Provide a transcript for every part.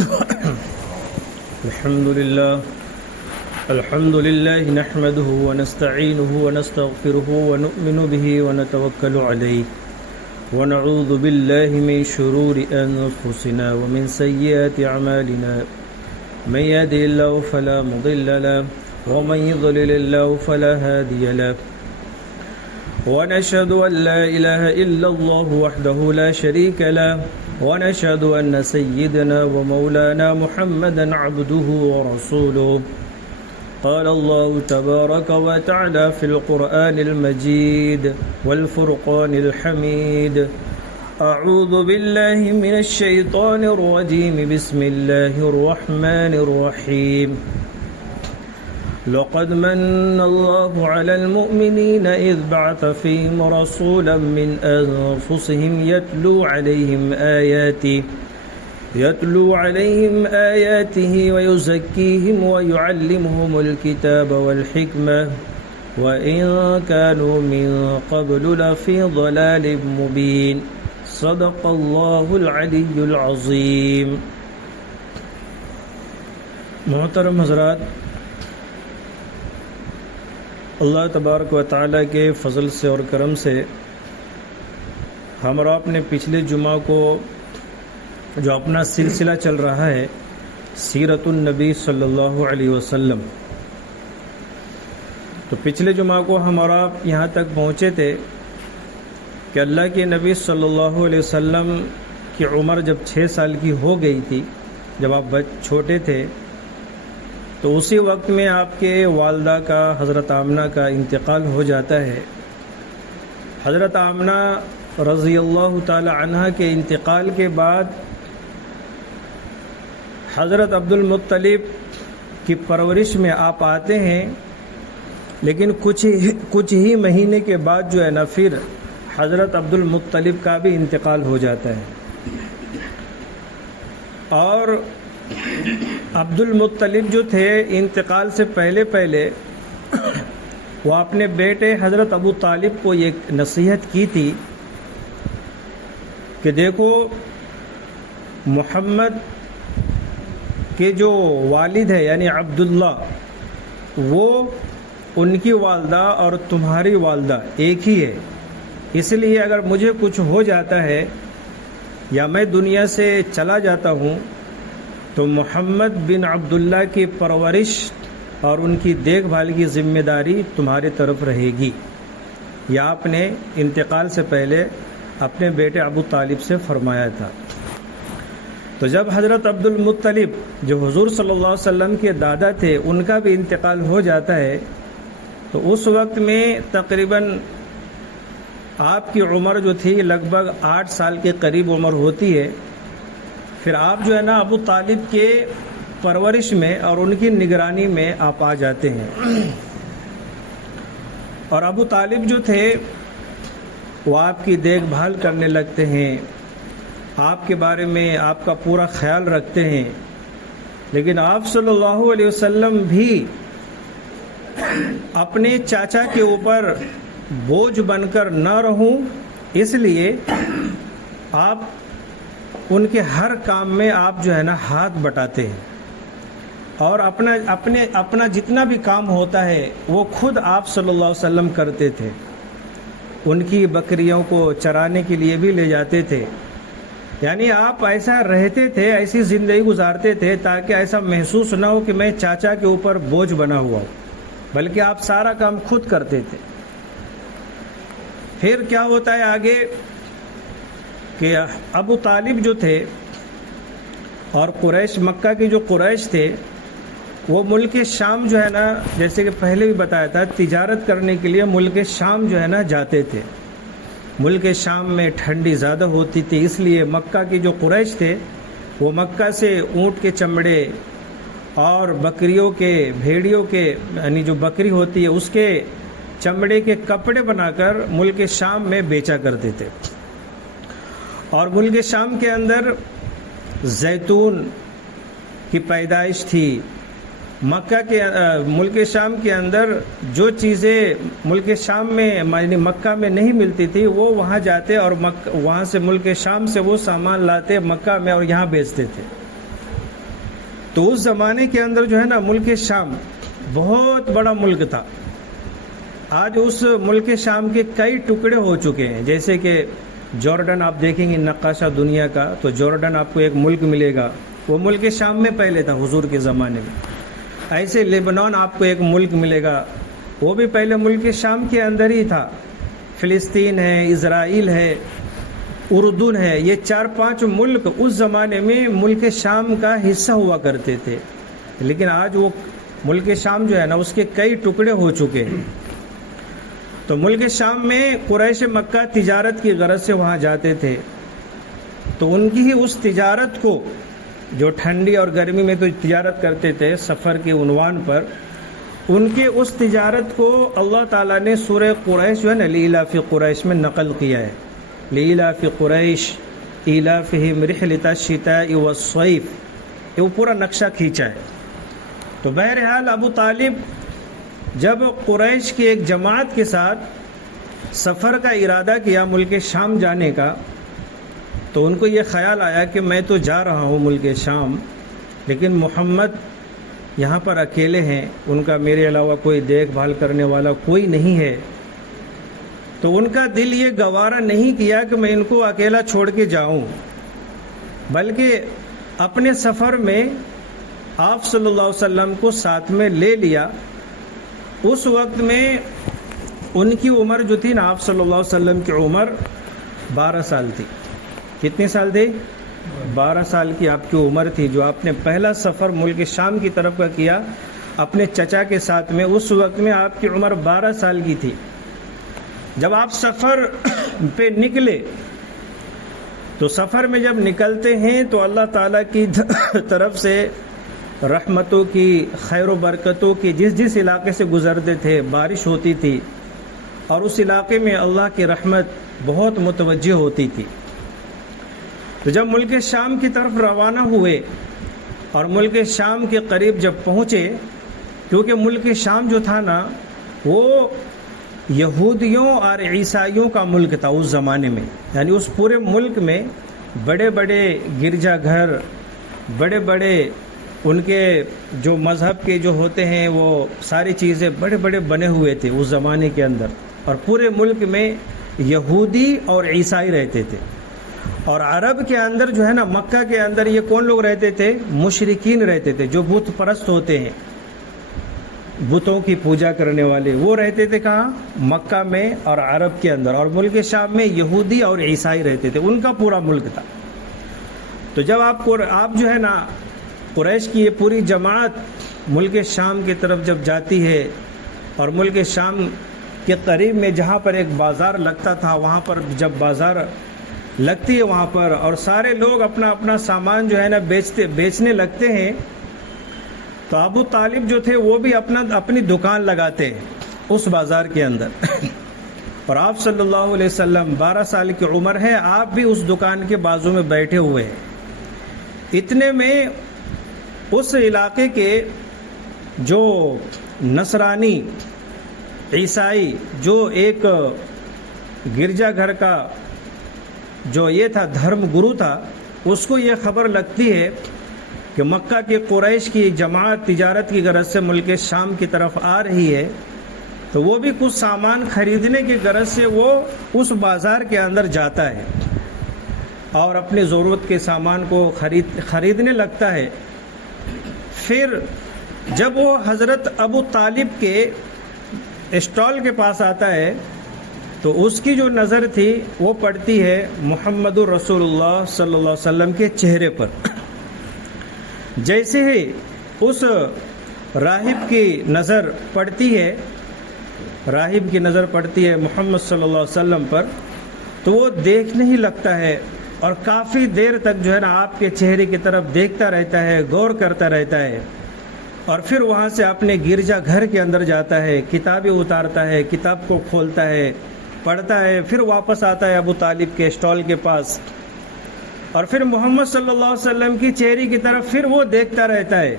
الحمد لله نحمده ونستعينه ونستغفره ونؤمن به ونتوكل عليه ونعوذ بالله من شرور أنفسنا ومن سيئات أعمالنا من يهده الله فلا مضل له ومن يضلل الله فلا هادي له ونشهد أن لا إله إلا الله وحده لا شريك له ونشهد أن سيدنا ومولانا محمدا عبده ورسوله قال الله تبارك وتعالى في القرآن المجيد والفرقان الحميد أعوذ بالله من الشيطان الرجيم بسم الله الرحمن الرحيم لقد من الله على المؤمنين إذ بعث فيهم رسولا من أنفسهم يتلو عليهم آياته ويزكيهم ويعلمهم الكتاب والحكمة وإن كانوا من قبل لفي ضلال مبين صدق الله العلي العظيم. محترم حضرات، اللہ تبارک و تعالیٰ کے فضل سے اور کرم سے ہم اور آپ نے پچھلے جمعہ کو جو اپنا سلسلہ چل رہا ہے سیرت النبی صلی اللہ علیہ وسلم، تو پچھلے جمعہ کو ہم اور آپ یہاں تک پہنچے تھے کہ اللہ کے نبی صلی اللہ علیہ وسلم کی عمر جب 6 سال کی ہو گئی تھی، جب آپ چھوٹے تھے، تو اسی وقت میں آپ کے والدہ کا حضرت آمنہ کا انتقال ہو جاتا ہے. حضرت آمنہ رضی اللہ تعالی عنہ کے انتقال کے بعد حضرت عبد المطلب کی پرورش میں آپ آتے ہیں، لیکن کچھ ہی مہینے کے بعد جو ہے نا پھر حضرت عبد المطلب کا بھی انتقال ہو جاتا ہے. اور عبد المطلب جو تھے انتقال سے پہلے وہ اپنے بیٹے حضرت ابو طالب کو یہ نصیحت کی تھی کہ دیکھو، محمد کے جو والد ہے یعنی عبداللہ، وہ ان کی والدہ اور تمہاری والدہ ایک ہی ہے، اس لیے اگر مجھے کچھ ہو جاتا ہے یا میں دنیا سے چلا جاتا ہوں تو محمد بن عبداللہ کی پرورش اور ان کی دیکھ بھال کی ذمہ داری تمہاری طرف رہے گی. یہ آپ نے انتقال سے پہلے اپنے بیٹے ابو طالب سے فرمایا تھا. تو جب حضرت عبد المطلب جو حضور صلی اللہ علیہ وسلم کے دادا تھے، ان کا بھی انتقال ہو جاتا ہے، تو اس وقت میں تقریباً آپ کی عمر جو تھی لگ بھگ 8 سال کے قریب عمر ہوتی ہے. پھر آپ جو ہے نا ابو طالب کے پرورش میں اور ان کی نگرانی میں آپ آ جاتے ہیں. اور ابو طالب جو تھے وہ آپ کی دیکھ بھال کرنے لگتے ہیں، آپ کے بارے میں آپ کا پورا خیال رکھتے ہیں. لیکن آپ صلی اللہ علیہ وسلم بھی اپنے چاچا کے اوپر بوجھ بن کر نہ رہوں، اس لیے آپ ان کے ہر کام میں آپ جو ہے نا ہاتھ بٹاتے ہیں، اور اپنا جتنا بھی کام ہوتا ہے وہ خود آپ صلی اللہ علیہ وسلم کرتے تھے. ان کی بکریوں کو چرانے کے لیے بھی لے جاتے تھے. یعنی آپ ایسا رہتے تھے، ایسی زندگی گزارتے تھے تاکہ ایسا محسوس نہ ہو کہ میں چاچا کے اوپر بوجھ بنا ہوا ہوں، بلکہ آپ سارا کام خود کرتے تھے. پھر کیا ہوتا ہے آگے کہ ابو طالب جو تھے اور قریش، مکہ کے جو قریش تھے، وہ ملک شام جو ہے نا، جیسے کہ پہلے بھی بتایا تھا، تجارت کرنے کے لیے ملک شام جو ہے نا جاتے تھے. ملک شام میں ٹھنڈی زیادہ ہوتی تھی، اس لیے مکہ کے جو قریش تھے وہ مکہ سے اونٹ کے چمڑے اور بکریوں کے، بھیڑیوں کے، یعنی جو بکری ہوتی ہے اس کے چمڑے کے کپڑے بنا کر ملک شام میں بیچا کرتے تھے. اور ملک شام کے اندر زیتون کی پیدائش تھی. مکہ کے ملک شام کے اندر جو چیزیں ملک شام میں یعنی مکہ میں نہیں ملتی تھی وہ وہاں جاتے اور وہاں سے ملک شام سے وہ سامان لاتے مکہ میں اور یہاں بیچتے تھے. تو اس زمانے کے اندر جو ہے نا ملک شام بہت بڑا ملک تھا. آج اس ملک شام کے کئی ٹکڑے ہو چکے ہیں. جیسے کہ جارڈن آپ دیکھیں گے نقاشہ دنیا کا تو جارڈن آپ کو ایک ملک ملے گا, وہ ملک شام میں پہلے تھا حضور کے زمانے میں. ایسے لیبنان آپ کو ایک ملک ملے گا, وہ بھی پہلے ملک شام کے اندر ہی تھا. فلسطین ہے, اسرائیل ہے, اردن ہے, یہ 4-5 ملک اس زمانے میں ملک شام کا حصہ ہوا کرتے تھے. لیکن آج وہ ملک شام جو ہے نا اس کے کئی ٹکڑے ہو چکے ہیں. تو ملک شام میں قریش مکہ تجارت کی غرض سے وہاں جاتے تھے. تو ان کی ہی اس تجارت کو, جو ٹھنڈی اور گرمی میں تو تجارت کرتے تھے سفر کے عنوان پر, ان کے اس تجارت کو اللہ تعالیٰ نے سورہ قریش جو ہے نا لإلاف قریش میں نقل کیا ہے. لإلاف قریش إیلافہم رحلۃ الشتاء والصیف, یہ وہ پورا نقشہ کھینچا ہے. تو بہرحال ابو طالب جب قریش کی ایک جماعت کے ساتھ سفر کا ارادہ کیا ملک شام جانے کا, تو ان کو یہ خیال آیا کہ میں تو جا رہا ہوں ملک شام, لیکن محمد یہاں پر اکیلے ہیں, ان کا میرے علاوہ کوئی دیکھ بھال کرنے والا کوئی نہیں ہے. تو ان کا دل یہ گوارا نہیں کیا کہ میں ان کو اکیلا چھوڑ کے جاؤں, بلکہ اپنے سفر میں آپ صلی اللہ علیہ وسلم کو ساتھ میں لے لیا. اس وقت میں ان کی عمر جو تھی نا, آپ صلی اللہ علیہ وسلم کی عمر 12 سال تھی. کتنے سال تھے؟ 12 سال کی آپ کی عمر تھی. جو آپ نے پہلا سفر ملک شام کی طرف کا کیا اپنے چچا کے ساتھ میں, اس وقت میں آپ کی عمر 12 سال کی تھی. جب آپ سفر پہ نکلے تو سفر میں جب نکلتے ہیں تو اللہ تعالیٰ کی طرف سے رحمتوں کی, خیر و برکتوں کی, جس علاقے سے گزرتے تھے بارش ہوتی تھی, اور اس علاقے میں اللہ کی رحمت بہت متوجہ ہوتی تھی. تو جب ملک شام کی طرف روانہ ہوئے اور ملک شام کے قریب جب پہنچے, کیونکہ ملک شام جو تھا نا وہ یہودیوں اور عیسائیوں کا ملک تھا اس زمانے میں. یعنی اس پورے ملک میں بڑے بڑے گرجا گھر, بڑے بڑے ان کے جو مذہب کے جو ہوتے ہیں وہ ساری چیزیں بڑے بڑے بنے ہوئے تھے اس زمانے کے اندر. اور پورے ملک میں یہودی اور عیسائی رہتے تھے. اور عرب کے اندر جو ہے نا مکہ کے اندر یہ کون لوگ رہتے تھے؟ مشرکین رہتے تھے, جو بت پرست ہوتے ہیں, بتوں کی پوجا کرنے والے, وہ رہتے تھے کہاں؟ مکہ میں اور عرب کے اندر. اور ملک شام میں یہودی اور عیسائی رہتے تھے, ان کا پورا ملک تھا. تو جب آپ جو ہے نا قریش کی یہ پوری جماعت ملک شام کی طرف جب جاتی ہے, اور ملک شام کے قریب میں جہاں پر ایک بازار لگتا تھا, وہاں پر جب بازار لگتی ہے وہاں پر, اور سارے لوگ اپنا اپنا سامان جو ہے نا بیچنے لگتے ہیں, تو ابو طالب جو تھے وہ بھی اپنی دکان لگاتے ہیں اس بازار کے اندر. اور آپ صلی اللہ علیہ وسلم 12 سال کی عمر ہے, آپ بھی اس دکان کے بازو میں بیٹھے ہوئے ہیں. اتنے میں اس علاقے کے جو نصرانی عیسائی, جو ایک گرجا گھر کا جو یہ تھا دھرم گرو تھا, اس کو یہ خبر لگتی ہے کہ مکہ کے قریش کی جماعت تجارت کی غرض سے ملک شام کی طرف آ رہی ہے. تو وہ بھی کچھ سامان خریدنے کی غرض سے وہ اس بازار کے اندر جاتا ہے اور اپنی ضرورت کے سامان کو خریدنے لگتا ہے. پھر جب وہ حضرت ابو طالب کے اسٹال کے پاس آتا ہے تو اس کی جو نظر تھی وہ پڑتی ہے محمد رسول اللہ صلی اللہ علیہ وسلم کے چہرے پر. جیسے ہی اس راہب کی نظر پڑتی ہے محمد صلی اللہ علیہ وسلم پر, تو وہ دیکھنے ہی لگتا ہے, اور کافی دیر تک جو ہے نا آپ کے چہرے کی طرف دیکھتا رہتا ہے, غور کرتا رہتا ہے. اور پھر وہاں سے اپنے گرجا گھر کے اندر جاتا ہے, کتابیں اتارتا ہے, کتاب کو کھولتا ہے, پڑھتا ہے, پھر واپس آتا ہے ابو طالب کے اسٹال کے پاس, اور پھر محمد صلی اللہ علیہ وسلم کی چہرے کی طرف پھر وہ دیکھتا رہتا ہے.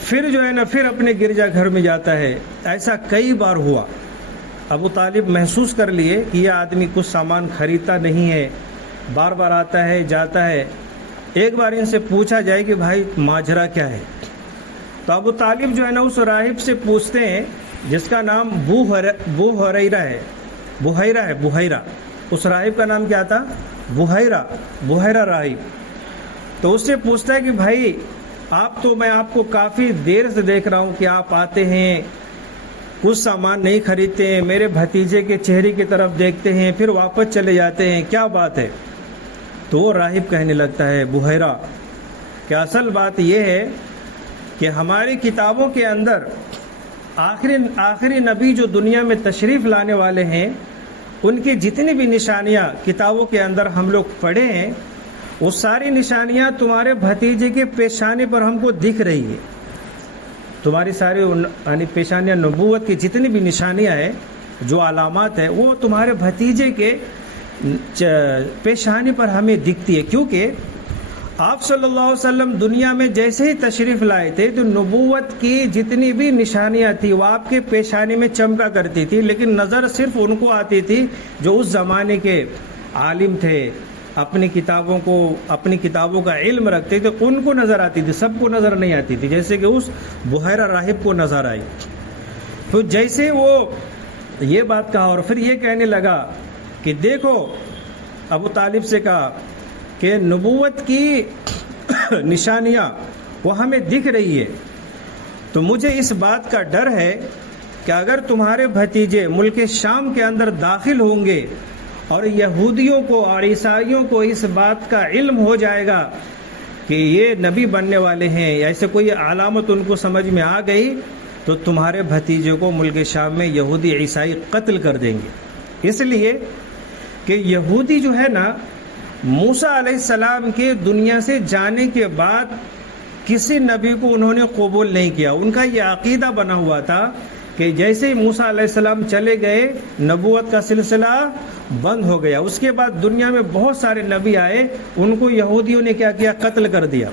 پھر جو ہے نا پھر اپنے گرجا گھر میں جاتا ہے. ایسا کئی بار ہوا. ابو طالب محسوس کر لیے کہ یہ آدمی کچھ سامان خریدتا نہیں ہے, بار بار آتا ہے جاتا ہے. ایک بار ان سے پوچھا جائے کہ بھائی ماجرا کیا ہے. تو ابو طالب جو ہے نا اس راہب سے پوچھتے ہیں جس کا نام بحیرہ ہے. اس راہب کا نام کیا تھا؟ بحیرہ راہب. تو اس سے پوچھتا ہے کہ بھائی میں آپ کو کافی دیر سے دیکھ رہا ہوں کہ آپ آتے ہیں، کچھ سامان نہیں خریدتے ہیں، میرے بھتیجے کے چہرے کی طرف دیکھتے ہیں پھر واپس چلے جاتے ہیں، کیا بات ہے؟ تو وہ راہب کہنے لگتا ہے بحیرہ کہ اصل بات یہ ہے کہ ہماری کتابوں کے اندر آخری نبی جو دنیا میں تشریف لانے والے ہیں ان کی جتنی بھی نشانیاں کتابوں کے اندر ہم لوگ پڑھے ہیں وہ ساری نشانیاں تمہارے بھتیجے کے پیشانے پر ہم کو دکھ رہی ہے. تمہاری ساری یعنی پیشانیاں، نبوت کی جتنی بھی نشانیاں ہیں، جو علامات ہیں، وہ تمہارے بھتیجے کے پیشانی پر ہمیں دکھتی ہے. کیونکہ آپ صلی اللہ علیہ وسلم دنیا میں جیسے ہی تشریف لائے تھے تو نبوت کی جتنی بھی نشانیاں تھی وہ آپ کے پیشانی میں چمکا کرتی تھی، لیکن نظر صرف ان کو آتی تھی جو اس زمانے کے عالم تھے، اپنی کتابوں کا علم رکھتے تھے، ان کو نظر آتی تھی، سب کو نظر نہیں آتی تھی، جیسے کہ اس بحیرہ راہب کو نظر آئی. تو جیسے وہ یہ بات کہا اور پھر یہ کہنے لگا کہ دیکھو، ابو طالب سے کہا کہ نبوت کی نشانیاں وہ ہمیں دکھ رہی ہے، تو مجھے اس بات کا ڈر ہے کہ اگر تمہارے بھتیجے ملک شام کے اندر داخل ہوں گے اور یہودیوں کو اور عیسائیوں کو اس بات کا علم ہو جائے گا کہ یہ نبی بننے والے ہیں، ایسے کوئی علامت ان کو سمجھ میں آ گئی تو تمہارے بھتیجے کو ملک شام میں یہودی عیسائی قتل کر دیں گے. اس لیے کہ یہودی جو ہے نا، موسیٰ علیہ السلام کے دنیا سے جانے کے بعد کسی نبی کو انہوں نے قبول نہیں کیا. ان کا یہ عقیدہ بنا ہوا تھا کہ جیسے ہی موسیٰ علیہ السلام چلے گئے نبوت کا سلسلہ بند ہو گیا. اس کے بعد دنیا میں بہت سارے نبی آئے، ان کو یہودیوں نے کیا کیا؟ قتل کر دیا.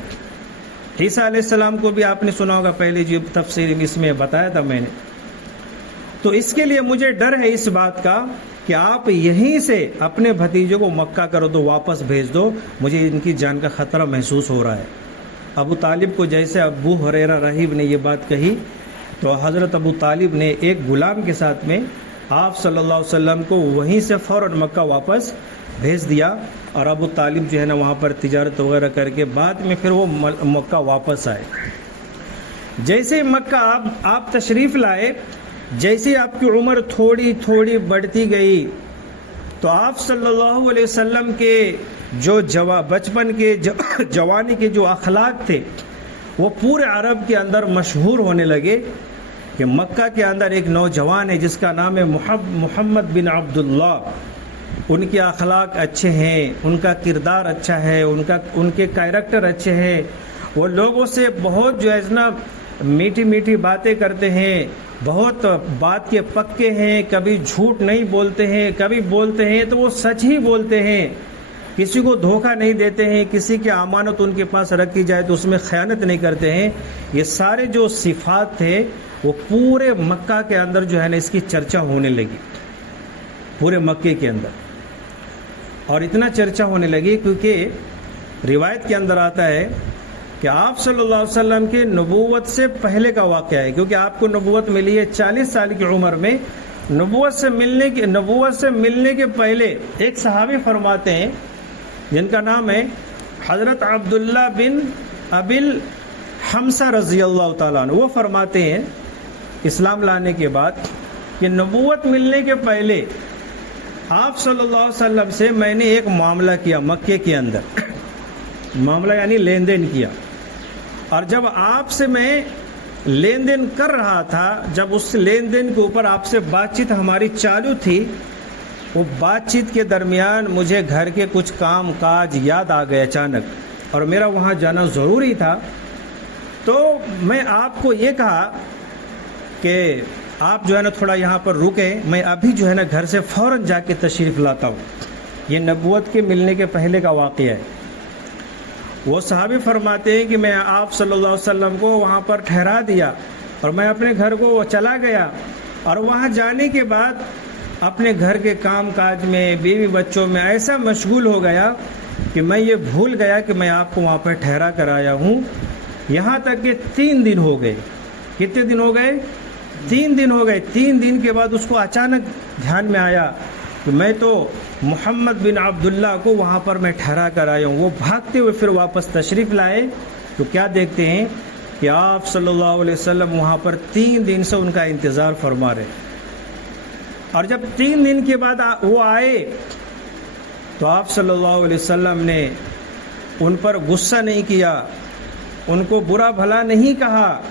عیسیٰ علیہ السلام کو بھی آپ نے سنا ہوگا، پہلے جو تفسیر اس میں بتایا تھا میں نے. تو اس کے لیے مجھے ڈر ہے اس بات کا کہ آپ یہیں سے اپنے بھتیجے کو مکہ کرو تو واپس بھیج دو، مجھے ان کی جان کا خطرہ محسوس ہو رہا ہے. ابو طالب کو جیسے ابو حریرہ راہب نے یہ بات کہی تو حضرت ابو طالب نے ایک غلام کے ساتھ میں آپ صلی اللہ علیہ وسلم کو وہیں سے فوراً مکہ واپس بھیج دیا. اور ابو طالب جو ہے نا وہاں پر تجارت وغیرہ کر کے بعد میں پھر وہ مکہ واپس آئے. جیسے مکہ آپ تشریف لائے، جیسے آپ کی عمر تھوڑی تھوڑی بڑھتی گئی تو آپ صلی اللہ علیہ وسلم کے جو بچپن کے جوانی کے جو اخلاق تھے وہ پورے عرب کے اندر مشہور ہونے لگے کہ مکہ کے اندر ایک نوجوان ہے جس کا نام ہے محمد بن عبداللہ. ان کے اخلاق اچھے ہیں، ان کا کردار اچھا ہے، ان کے کیریکٹر اچھے ہیں، وہ لوگوں سے بہت جو ہے نا میٹھی میٹھی باتیں کرتے ہیں، بہت بات کے پکے ہیں، کبھی جھوٹ نہیں بولتے ہیں، کبھی بولتے ہیں تو وہ سچ ہی بولتے ہیں، کسی کو دھوکہ نہیں دیتے ہیں، کسی کی امانت ان کے پاس رکھی جائے تو اس میں خیانت نہیں کرتے ہیں. یہ سارے جو صفات تھے وہ پورے مکہ کے اندر جو ہے نا اس کی چرچا ہونے لگی، پورے مکے کے اندر. اور اتنا چرچا ہونے لگی کیونکہ روایت کے اندر آتا ہے کہ آپ صلی اللہ علیہ وسلم کی نبوت سے پہلے کا واقعہ ہے، کیونکہ آپ کو نبوت ملی ہے 40 سال کی عمر میں. نبوت سے ملنے کے پہلے ایک صحابی فرماتے ہیں جن کا نام ہے حضرت عبداللہ بن ابل حمزہ رضی اللہ تعالیٰ عنہ. وہ فرماتے ہیں اسلام لانے کے بعد کہ نبوت ملنے کے پہلے آپ صلی اللہ علیہ وسلم سے میں نے ایک معاملہ کیا مکے کے اندر، معاملہ یعنی لین دین کیا، اور جب آپ سے میں لین دین کر رہا تھا، جب اس لین دین کے اوپر آپ سے بات چیت ہماری چالو تھی، وہ بات چیت کے درمیان مجھے گھر کے کچھ کام کاج یاد آ گئے اچانک اور میرا وہاں جانا ضروری تھا. تو میں آپ کو یہ کہا کہ آپ جو ہے نا تھوڑا یہاں پر رکیں، میں ابھی جو ہے نا گھر سے فوراً جا کے تشریف لاتا ہوں. یہ نبوت کے ملنے کے پہلے کا واقعہ ہے. وہ صحابی فرماتے ہیں کہ میں آپ صلی اللہ علیہ وسلم کو وہاں پر ٹھہرا دیا اور میں اپنے گھر کو چلا گیا، اور وہاں جانے کے بعد اپنے گھر کے کام کاج میں، بیوی بچوں میں ایسا مشغول ہو گیا کہ میں یہ بھول گیا کہ میں آپ کو وہاں پر ٹھہرا کر آیا ہوں، یہاں تک کہ 3 دن ہو گئے۔ کتنے دن ہو گئے؟ 3 دن ہو گئے۔ 3 دن کے بعد اس کو اچانک دھیان میں آیا کہ میں تو محمد بن عبداللہ کو وہاں پر میں ٹھہرا کر آیا ہوں۔ وہ بھاگتے ہوئے پھر واپس تشریف لائے تو کیا دیکھتے ہیں کہ آپ صلی اللہ علیہ وسلم وہاں پر 3 دن سے ان کا انتظار فرما رہے، اور جب 3 دن کے بعد وہ آئے تو آپ صلی اللہ علیہ وسلم نے ان پر غصہ نہیں کیا، ان کو برا بھلا نہیں کہا،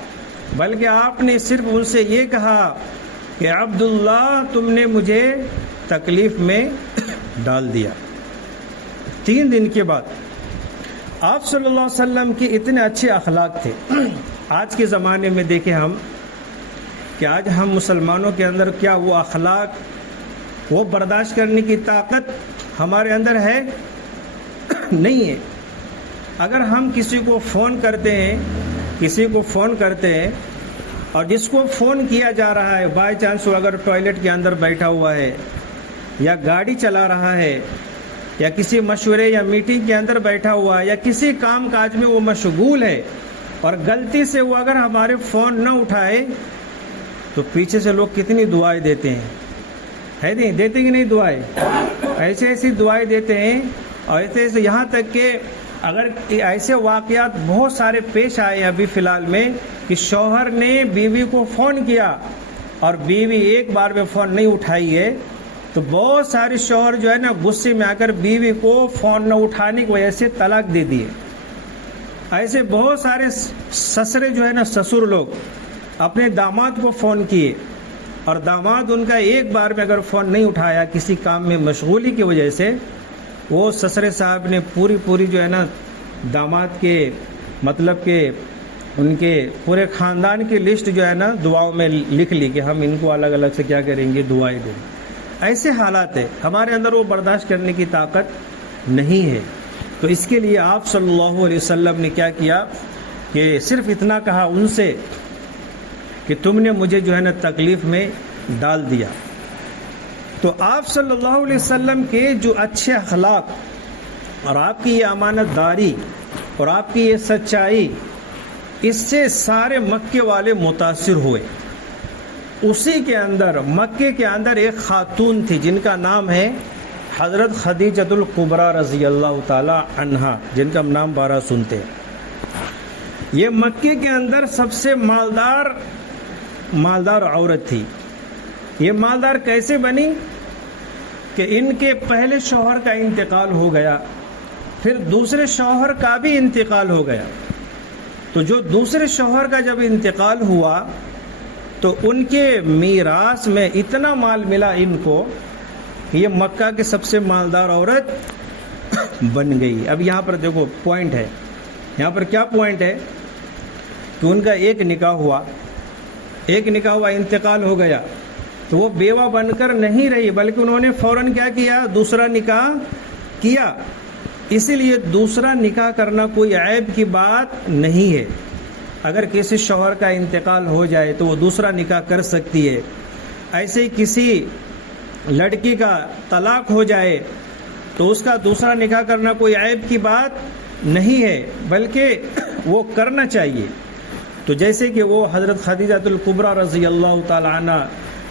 بلکہ آپ نے صرف ان سے یہ کہا کہ عبداللہ تم نے مجھے تکلیف میں ڈال دیا۔ 3 دن کے بعد آپ صلی اللہ علیہ وسلم کے اتنے اچھے اخلاق تھے۔ آج کے زمانے میں دیکھیں ہم کہ آج ہم مسلمانوں کے اندر کیا وہ اخلاق، وہ برداشت کرنے کی طاقت ہمارے اندر ہے؟ نہیں ہے۔ اگر ہم کسی کو فون کرتے ہیں اور جس کو فون کیا جا رہا ہے بائی چانس وہ اگر ٹوائلٹ کے اندر بیٹھا ہوا ہے یا گاڑی چلا رہا ہے یا کسی مشورے یا میٹنگ کے اندر بیٹھا ہوا ہے یا کسی کام کاج میں وہ مشغول ہے، اور غلطی سے وہ اگر ہمارے فون نہ اٹھائے تو پیچھے سے لوگ کتنی دعائیں دیتے ہیں، ہے نہیں دیتے کہ نہیں؟ دعائیں ایسی دعائیں دیتے ہیں، اور ایسے یہاں تک کہ اگر ایسے واقعات بہت سارے پیش آئے ابھی فی الحال میں کہ شوہر نے بیوی کو فون کیا اور بیوی ایک بار میں فون نہیں اٹھائی ہے، تو بہت سارے شوہر جو ہے نا غصے میں آ کر بیوی کو فون نہ اٹھانے کی وجہ سے طلاق دے دیے۔ ایسے بہت سارے سسرے جو ہے نا سسر لوگ اپنے داماد کو فون کیے اور داماد ان کا ایک بار میں اگر فون نہیں اٹھایا کسی کام میں مشغولی کی وجہ سے، وہ سسرے صاحب نے پوری جو ہے نا داماد کے مطلب کہ ان کے پورے خاندان کی لسٹ جو ہے نا دعاؤں میں لکھ لی کہ ہم ان کو الگ الگ سے کیا کریں گے، دعائیں دیں۔ ایسے حالات ہے ہمارے اندر، وہ برداشت کرنے کی طاقت نہیں ہے۔ تو اس کے لیے آپ صلی اللہ علیہ وسلم نے کیا کیا کہ صرف اتنا کہا ان سے کہ تم نے مجھے جو ہے نا تکلیف میں ڈال دیا۔ تو آپ صلی اللہ علیہ وسلم کے جو اچھے اخلاق اور آپ کی یہ امانت داری اور آپ کی یہ سچائی، اس سے سارے مکے والے متاثر ہوئے۔ اسی کے اندر مکے کے اندر ایک خاتون تھی جن کا نام ہے حضرت خدیجۃ الکبریٰ رضی اللہ تعالی عنہا، جن کا ہم نام بارہ سنتے ہیں۔ یہ مکے کے اندر سب سے مالدار عورت تھی۔ یہ مالدار کیسے بنی کہ ان کے پہلے شوہر کا انتقال ہو گیا، پھر دوسرے شوہر کا بھی انتقال ہو گیا۔ تو جو دوسرے شوہر کا جب انتقال ہوا تو ان کے میراث میں اتنا مال ملا ان کو کہ یہ مکہ کے سب سے مالدار عورت بن گئی۔ اب یہاں پر دیکھو پوائنٹ ہے، یہاں پر کیا پوائنٹ ہے کہ ان کا ایک نکاح ہوا، انتقال ہو گیا، تو وہ بیوہ بن کر نہیں رہی بلکہ انہوں نے فوراً کیا کیا؟ دوسرا نکاح کیا۔ اسی لیے دوسرا نکاح کرنا کوئی عیب کی بات نہیں ہے۔ اگر کسی شوہر کا انتقال ہو جائے تو وہ دوسرا نکاح کر سکتی ہے۔ ایسے ہی کسی لڑکی کا طلاق ہو جائے تو اس کا دوسرا نکاح کرنا کوئی عیب کی بات نہیں ہے، بلکہ وہ کرنا چاہیے۔ تو جیسے کہ وہ حضرت خدیجۃ الکبریٰ رضی اللہ تعالی عنہ،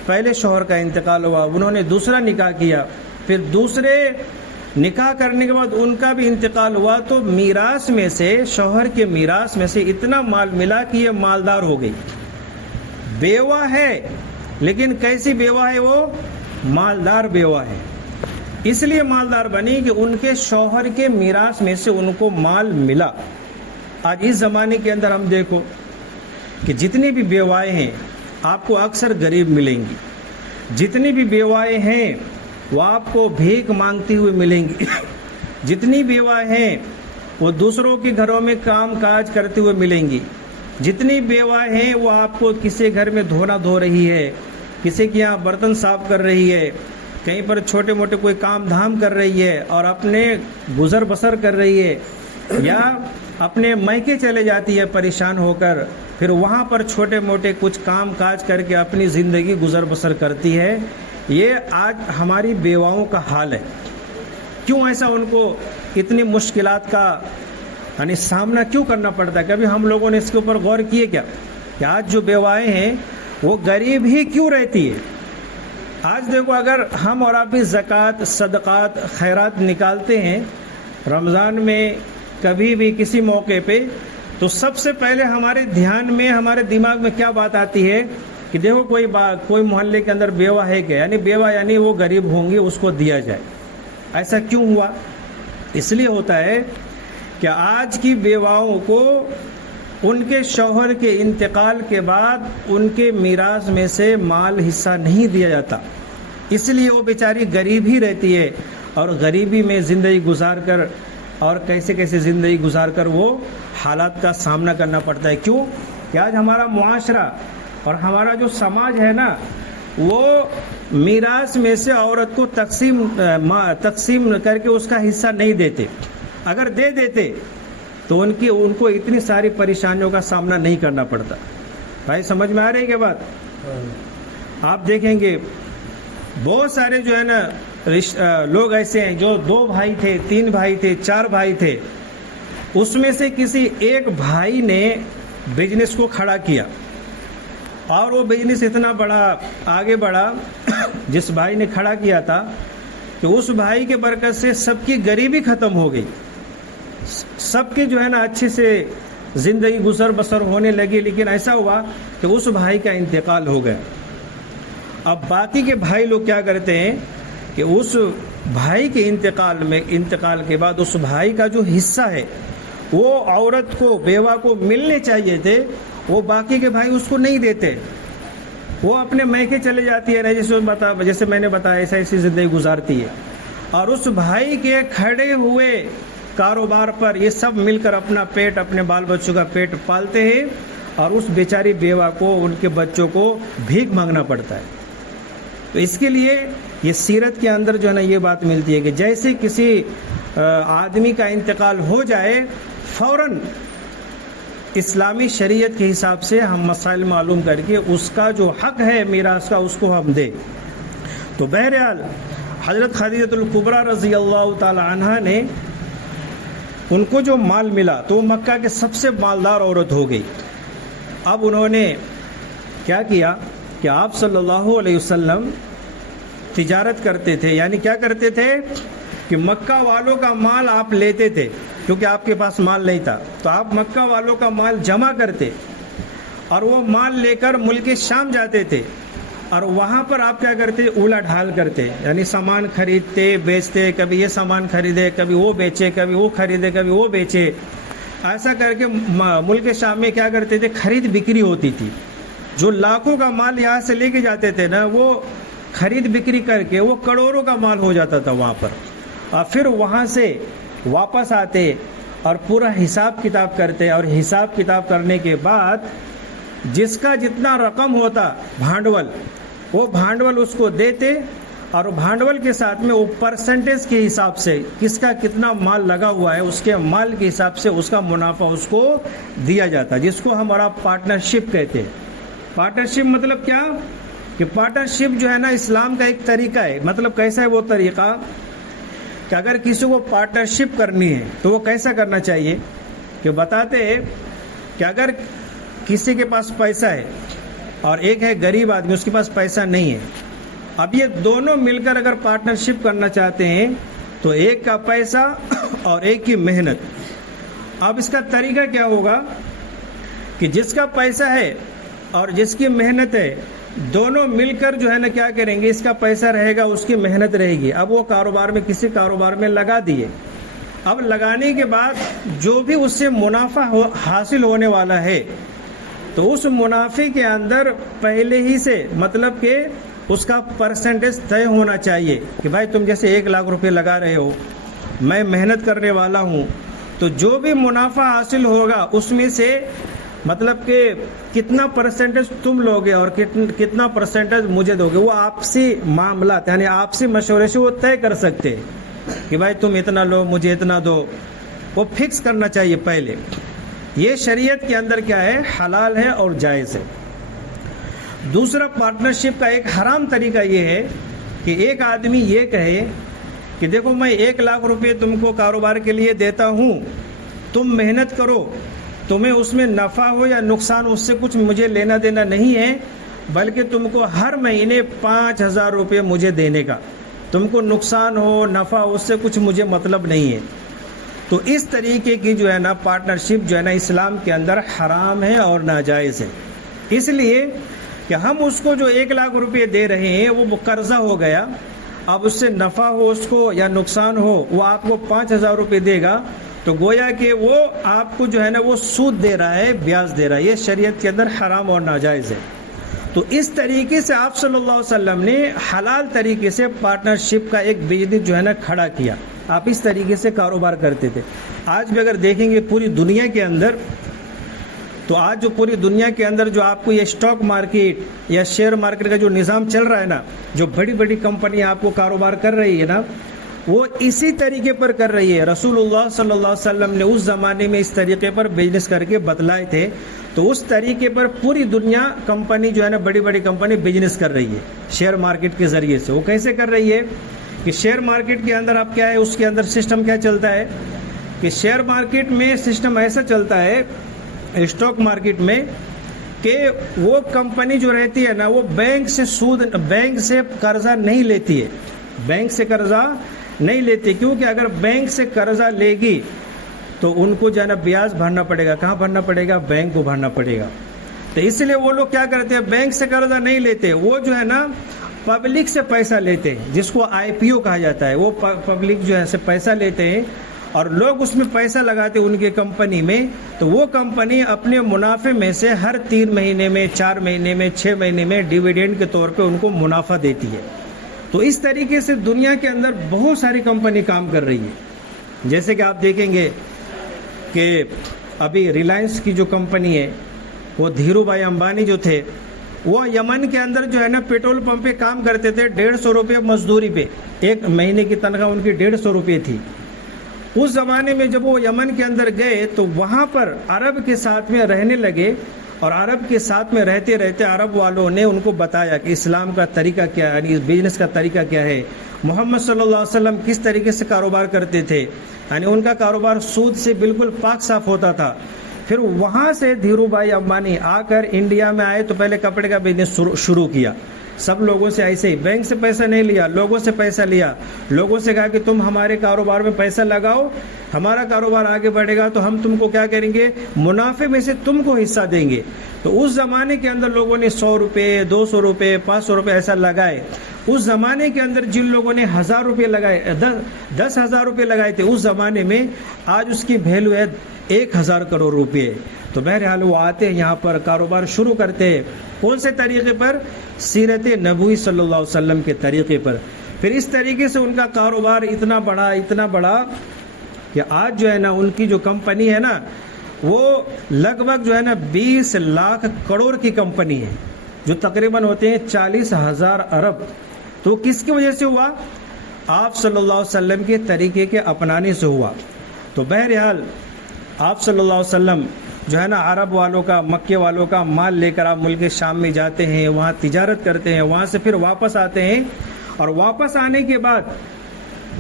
پہلے شوہر کا انتقال ہوا، انہوں نے دوسرا نکاح کیا، پھر دوسرے نکاح کرنے کے بعد ان کا بھی انتقال ہوا، تو میراث میں سے، شوہر کے میراث میں سے اتنا مال ملا کہ یہ مالدار ہو گئی۔ بیوہ ہے لیکن کیسی بیوہ ہے؟ وہ مالدار بیوہ ہے۔ اس لیے مالدار بنی کہ ان کے شوہر کے میراث میں سے ان کو مال ملا۔ آج اس زمانے کے اندر ہم دیکھو کہ جتنی بھی بیوائیں ہیں آپ کو اکثر غریب ملیں گی، جتنی بھی بیوائیں ہیں وہ آپ کو بھیک مانگتی ہوئی ملیں گی، جتنی بیوائیں ہیں وہ دوسروں کے گھروں میں کام کاج کرتے ہوئے ملیں گی، جتنی بیوائیں ہیں وہ آپ کو کسی گھر میں دھونا دھو رہی ہے، کسی کے یہاں برتن صاف کر رہی ہے، کہیں پر چھوٹے موٹے کوئی کام دھام کر رہی ہے اور اپنے گزر بسر کر رہی ہے، یا اپنے میکے چلے جاتی ہے پریشان ہو کر، پھر وہاں پر چھوٹے موٹے کچھ کام کاج کر کے اپنی زندگی گزر بسر کرتی ہے۔ یہ آج ہماری بیواؤں کا حال ہے۔ کیوں ایسا ان کو اتنی مشکلات کا یعنی سامنا کیوں کرنا پڑتا ہے؟ کبھی ہم لوگوں نے اس کے اوپر غور کیے کیا کہ آج جو بیوائیں ہیں وہ غریب ہی کیوں رہتی ہے؟ آج دیکھو، اگر ہم اور آپ بھی زکوٰۃ، صدقات، خیرات نکالتے ہیں رمضان میں کبھی بھی کسی موقع پہ، تو سب سے پہلے ہمارے دھیان میں، ہمارے دماغ میں کیا بات آتی ہے کہ دیکھو کوئی محلے کے اندر بیوہ ہے کیا، یعنی بیوہ یعنی وہ غریب ہوں گی، اس کو دیا جائے۔ ایسا کیوں ہوا؟ اس لیے ہوتا ہے کہ آج کی بیواؤں کو ان کے شوہر کے انتقال کے بعد ان کے میراث میں سے مال حصہ نہیں دیا جاتا، اس لیے وہ بیچاری غریب ہی رہتی ہے، اور غریبی میں زندگی گزار کر اور کیسے کیسے زندگی گزار کر وہ حالات کا سامنا کرنا پڑتا ہے۔ کیوں کہ آج ہمارا معاشرہ اور ہمارا جو سماج ہے نا، وہ میراث میں سے عورت کو تقسیم کر کے اس کا حصہ نہیں دیتے۔ اگر دے دیتے تو ان کو اتنی ساری پریشانیوں کا سامنا نہیں کرنا پڑتا۔ بھائی سمجھ میں آ رہی ہے کہ بات؟ آپ دیکھیں گے بہت سارے جو ہے نا لوگ ایسے ہیں جو 2 بھائی تھے، 3 بھائی تھے، 4 بھائی تھے، اس میں سے کسی ایک بھائی نے بزنس کو کھڑا کیا، اور وہ بزنس اتنا بڑا آگے بڑھا جس بھائی نے کھڑا کیا تھا کہ اس بھائی کے برکت سے سب کی غریبی ختم ہو گئی، سب کے جو ہے نا اچھے سے زندگی گزر بسر ہونے لگی۔ لیکن ایسا ہوا کہ اس بھائی کا انتقال ہو گیا۔ اب باقی کے بھائی لوگ کیا کرتے ہیں کہ اس بھائی کے انتقال کے بعد اس بھائی کا جو حصہ ہے وہ عورت کو، بیوہ کو ملنے چاہیے تھے، وہ باقی کے بھائی اس کو نہیں دیتے، وہ اپنے میکے چلے جاتی ہے، جیسے میں نے بتایا ایسی زندگی گزارتی ہے، اور اس بھائی کے کھڑے ہوئے کاروبار پر یہ سب مل کر اپنا پیٹ، اپنے بال بچوں کا پیٹ پالتے ہیں، اور اس بیچاری بیوہ کو، ان کے بچوں کو بھیک مانگنا پڑتا ہے۔ تو اس کے لیے یہ سیرت کے اندر جو ہے نا یہ بات ملتی ہے کہ جیسے کسی آدمی کا انتقال ہو جائے، فوراً اسلامی شریعت کے حساب سے ہم مسائل معلوم کر کے اس کا جو حق ہے میراث کا اس کو ہم دیں۔ تو بہرحال حضرت خدیجہ الکبریٰ رضی اللہ تعالی عنہا نے، ان کو جو مال ملا تو وہ مکہ کے سب سے مالدار عورت ہو گئی۔ اب انہوں نے کیا کیا کہ آپ صلی اللہ علیہ وسلم تجارت کرتے تھے، یعنی کیا کرتے تھے کہ مکہ والوں کا مال آپ لیتے تھے، کیونکہ آپ کے پاس مال نہیں تھا، تو آپ مکہ والوں کا مال جمع کرتے اور وہ مال لے کر ملک شام جاتے تھے، اور وہاں پر آپ کیا کرتے؟ اولا ڈھال کرتے، یعنی سامان خریدتے بیچتے، کبھی یہ سامان خریدے، کبھی وہ بیچے، کبھی وہ خریدے، کبھی وہ بیچے، ایسا کر کے ملک شام میں کیا کرتے تھے؟ خرید بکری ہوتی تھی۔ جو لاکھوں کا مال یہاں سے لے کے جاتے تھے نا، وہ خرید بکری کر کے وہ کروڑوں کا مال ہو جاتا تھا وہاں پر، اور پھر وہاں سے واپس آتے اور پورا حساب کتاب کرتے، اور حساب کتاب کرنے کے بعد جس کا جتنا رقم ہوتا بھانڈول، وہ بھانڈول اس کو دیتے، اور بھانڈول کے ساتھ میں وہ پرسنٹیج کے حساب سے کس کا کتنا مال لگا ہوا ہے اس کے مال کے حساب سے اس کا منافع اس کو دیا جاتا، جس کو ہمارا پارٹنرشپ کہتے ہیں۔ پارٹنرشپ مطلب کیا کہ پارٹنرشپ جو ہے نا اسلام کا ایک طریقہ ہے۔ مطلب کیسا ہے وہ طریقہ کہ اگر کسی کو پارٹنرشپ کرنی ہے تو وہ کیسا کرنا چاہیے کہ بتاتے ہیں کہ اگر کسی کے پاس پیسہ ہے اور ایک ہے غریب آدمی، اس کے پاس پیسہ نہیں ہے، اب یہ دونوں مل کر اگر پارٹنرشپ کرنا چاہتے ہیں تو ایک کا پیسہ اور ایک کی محنت۔ اب اس کا طریقہ کیا ہوگا کہ جس کا پیسہ ہے اور جس کی محنت ہے، دونوں مل کر جو ہے نا کیا کریں گے، اس کا پیسہ رہے گا، اس کی محنت رہے گی، اب وہ کاروبار میں کسی کاروبار میں لگا دیے، اب لگانے کے بعد جو بھی اس سے منافع حاصل ہونے والا ہے تو اس منافع کے اندر پہلے ہی سے مطلب کہ اس کا پرسنٹیج طے ہونا چاہیے کہ بھائی تم جیسے 1 لاکھ روپے لگا رہے ہو، میں محنت کرنے والا ہوں، تو جو بھی منافع حاصل ہوگا اس میں سے مطلب کہ کتنا پرسنٹیج تم لوگے اور کتنا پرسنٹیج مجھے دو گے، وہ آپسی معاملات یعنی آپسی مشورے سے وہ طے کر سکتے کہ بھائی تم اتنا لو مجھے اتنا دو، وہ فکس کرنا چاہیے پہلے۔ یہ شریعت کے اندر کیا ہے؟ حلال ہے اور جائز ہے۔ دوسرا پارٹنرشپ کا ایک حرام طریقہ یہ ہے کہ ایک آدمی یہ کہے کہ دیکھو میں 1 لاکھ روپے تم کو کاروبار کے لیے دیتا ہوں، تم محنت کرو، تمہیں اس میں نفع ہو یا نقصان اس سے کچھ مجھے لینا دینا نہیں ہے، بلکہ تم کو ہر مہینے 5,000 روپے مجھے دینے کا، تم کو نقصان ہو نفع اس سے کچھ مجھے مطلب نہیں ہے۔ تو اس طریقے کی جو ہے نا پارٹنرشپ جو ہے نا اسلام کے اندر حرام ہے اور ناجائز ہے، اس لیے کہ ہم اس کو جو 1 لاکھ روپے دے رہے ہیں وہ قرضہ ہو گیا، اب اس سے نفع ہو اس کو یا نقصان ہو وہ آپ کو 5,000 روپے دے گا، تو گویا کہ وہ آپ کو جو ہے نا وہ سود دے رہا ہے، بیاج دے رہا ہے، یہ شریعت کے اندر حرام اور ناجائز ہے۔ تو اس طریقے سے آپ صلی اللہ علیہ وسلم نے حلال طریقے سے پارٹنرشپ کا ایک بزنس جو ہے نا کھڑا کیا، آپ اس طریقے سے کاروبار کرتے تھے۔ آج بھی اگر دیکھیں گے پوری دنیا کے اندر، تو آج جو پوری دنیا کے اندر جو آپ کو یہ اسٹاک مارکیٹ یا شیئر مارکیٹ کا جو نظام چل رہا ہے نا، جو بڑی بڑی کمپنی آپ کو کاروبار کر رہی ہے نا، وہ اسی طریقے پر کر رہی ہے۔ رسول اللہ صلی اللہ علیہ وسلم نے اس زمانے میں اس طریقے پر بزنس کر کے بتلائے تھے، تو اس طریقے پر پوری دنیا کمپنی جو ہے نا بڑی بڑی کمپنی بزنس کر رہی ہے شیئر مارکیٹ کے ذریعے سے۔ وہ کیسے کر رہی ہے کہ شیئر مارکیٹ کے اندر اب کیا ہے، اس کے اندر سسٹم کیا چلتا ہے کہ شیئر مارکیٹ میں سسٹم ایسا چلتا ہے اسٹاک مارکیٹ میں کہ وہ کمپنی جو رہتی ہے نا وہ بینک سے قرضہ نہیں لیتی ہے، بینک سے قرضہ نہیں لیتی، کیونکہ اگر بینک سے قرضہ لے گی تو ان کو جو ہے نا بیاج بھرنا پڑے گا، کہاں بھرنا پڑے گا، بینک کو بھرنا پڑے گا۔ تو اس لیے وہ لوگ کیا کرتے ہیں، بینک سے قرضہ نہیں لیتے، وہ جو ہے نا پبلک سے پیسہ لیتے ہیں، جس کو IPO کہا جاتا ہے، وہ پبلک جو ہے سے پیسہ لیتے ہیں اور لوگ اس میں پیسہ لگاتے ہیں ان کے کمپنی میں، تو وہ کمپنی اپنے منافع میں سے ہر 3 مہینے میں، 4 مہینے میں، 6 مہینے میں ڈیویڈینڈ کے طور پہ ان کو منافع دیتی ہے۔ تو اس طریقے سے دنیا کے اندر بہت ساری کمپنی کام کر رہی ہے، جیسے کہ آپ دیکھیں گے کہ ابھی ریلائنس کی جو کمپنی ہے، وہ دھیرو بھائی امبانی جو تھے، وہ یمن کے اندر جو ہے نا پیٹرول پمپ پہ کام کرتے تھے 150 روپے مزدوری پہ، 1 مہینے کی تنخواہ ان کی 150 روپے تھی۔ اس زمانے میں جب وہ یمن کے اندر گئے تو وہاں پر عرب کے ساتھ میں رہنے لگے، اور عرب کے ساتھ میں رہتے رہتے عرب والوں نے ان کو بتایا کہ اسلام کا طریقہ کیا ہے، یعنی بزنس کا طریقہ کیا ہے، محمد صلی اللہ علیہ وسلم کس طریقے سے کاروبار کرتے تھے، یعنی ان کا کاروبار سود سے بالکل پاک صاف ہوتا تھا۔ پھر وہاں سے دھیرو بھائی امبانی آ کر انڈیا میں آئے تو پہلے کپڑے کا بزنس شروع کیا، سب لوگوں سے ایسے ہی، بینک سے پیسہ نہیں لیا، لوگوں سے پیسہ لیا، لوگوں سے کہا کہ تم ہمارے کاروبار میں پیسہ لگاؤ، ہمارا کاروبار آگے بڑھے گا تو ہم تم کو کیا کریں گے، منافع میں سے تم کو حصہ دیں گے۔ تو اس زمانے کے اندر لوگوں نے 100 روپے 200 روپے 500 روپے ایسا لگائے۔ اس زمانے کے اندر جن لوگوں نے 1000 روپے لگائے، 10,000 روپے لگائے تھے اس زمانے میں، آج اس کی ویلیو ہے 1,000 کروڑ روپے۔ تو بہرحال وہ آتے ہیں یہاں پر کاروبار شروع کرتے ہیں، کون سے طریقے پر، سیرت نبوی صلی اللہ علیہ وسلم کے طریقے پر۔ پھر اس طریقے سے ان کا کاروبار اتنا بڑا کہ آج جو ہے نا ان کی جو کمپنی ہے نا وہ لگ بھگ جو ہے نا 20 لاکھ کروڑ کی کمپنی ہے، جو تقریباً ہوتے ہیں 40,000 ارب۔ تو کس کی وجہ سے ہوا، آپ صلی اللہ علیہ وسلم کے طریقے کے اپنانے سے ہوا۔ تو بہرحال آپ صلی اللہ علیہ وسلم جو ہے نا عرب والوں کا، مکے والوں کا مال لے کر آپ ملک شام میں جاتے ہیں، وہاں تجارت کرتے ہیں، وہاں سے پھر واپس آتے ہیں، اور واپس آنے کے بعد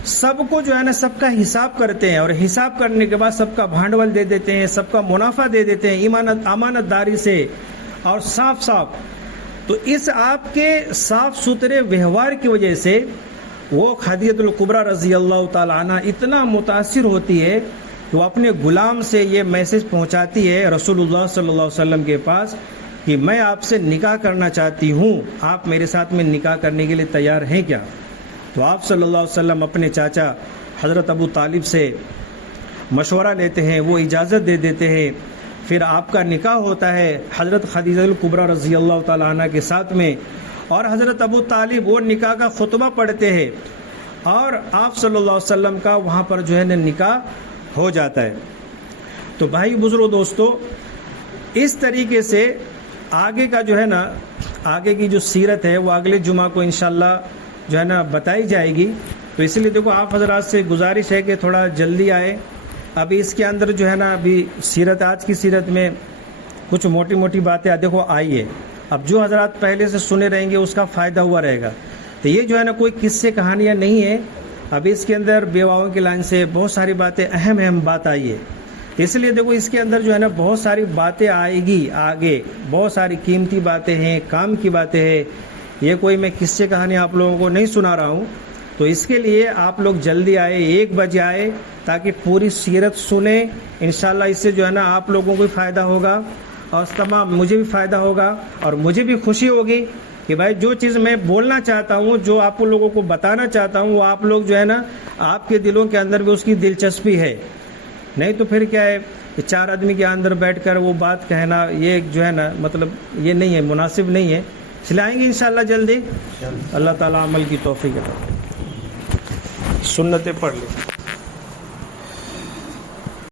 سب کو جو ہے نا سب کا حساب کرتے ہیں، اور حساب کرنے کے بعد سب کا بھانڈول دے دیتے ہیں، سب کا منافع دے دیتے ہیں امانت داری سے اور صاف۔ تو اس آپ کے صاف ستھرے ویوہار کی وجہ سے وہ خدیجہ الکبریٰ رضی اللہ تعالی عنہ اتنا متاثر ہوتی ہے، وہ اپنے غلام سے یہ میسج پہنچاتی ہے رسول اللہ صلی اللہ علیہ وسلم کے پاس کہ میں آپ سے نکاح کرنا چاہتی ہوں، آپ میرے ساتھ میں نکاح کرنے کے لیے تیار ہیں کیا؟ تو آپ صلی اللہ علیہ وسلم اپنے چاچا حضرت ابو طالب سے مشورہ لیتے ہیں، وہ اجازت دے دیتے ہیں، پھر آپ کا نکاح ہوتا ہے حضرت خدیجہ الکبریٰ رضی اللہ تعالی عنہ کے ساتھ میں، اور حضرت ابو طالب وہ نکاح کا خطبہ پڑھتے ہیں، اور آپ صلی اللہ علیہ وسلم کا وہاں پر جو ہے نا نکاح ہو جاتا ہے۔ تو بھائی بزرگو دوستو، اس طریقے سے آگے کا جو ہے نا آگے کی جو سیرت ہے وہ اگلے جمعہ کو انشاءاللہ جو ہے نا بتائی جائے گی۔ تو اس لیے دیکھو آپ حضرات سے گزارش ہے کہ تھوڑا جلدی آئے۔ ابھی اس کے اندر جو ہے نا ابھی سیرت، آج کی سیرت میں کچھ موٹی موٹی باتیں دیکھو آئی ہے، اب جو حضرات پہلے سے سنے رہیں گے اس کا فائدہ ہوا رہے گا۔ تو یہ جو ہے نا کوئی قصے کہانیاں نہیں ہے، اب اس کے اندر بیواؤں کی لائن سے بہت ساری باتیں اہم بات آئی ہے، اس لیے دیکھو اس کے اندر جو ہے نا بہت ساری باتیں آئے گی آگے، بہت ساری قیمتی باتیں ہیں، کام کی باتیں ہیں. یہ کوئی میں قصے کہانی آپ لوگوں کو نہیں سنا رہا ہوں. تو اس کے لیے آپ لوگ جلدی آئے، 1 بجے آئے تاکہ پوری سیرت سنیں. انشاءاللہ اس سے جو ہے نا آپ لوگوں کو بھی فائدہ ہوگا اور تمام مجھے بھی فائدہ ہوگا، اور مجھے بھی خوشی ہوگی کہ بھائی جو چیز میں بولنا چاہتا ہوں، جو آپ لوگوں کو بتانا چاہتا ہوں، وہ آپ لوگ جو ہے نا آپ کے دلوں کے اندر بھی اس کی دلچسپی ہے. نہیں تو پھر کیا ہے، 4 آدمی کے اندر بیٹھ کر وہ بات کہنا، یہ جو ہے نا مطلب یہ نہیں ہے، مناسب نہیں ہے. چلائیں گے انشاءاللہ جلدی. اللہ تعالیٰ عمل کی توفیق عطا کرے. سنتیں پڑھ لیں.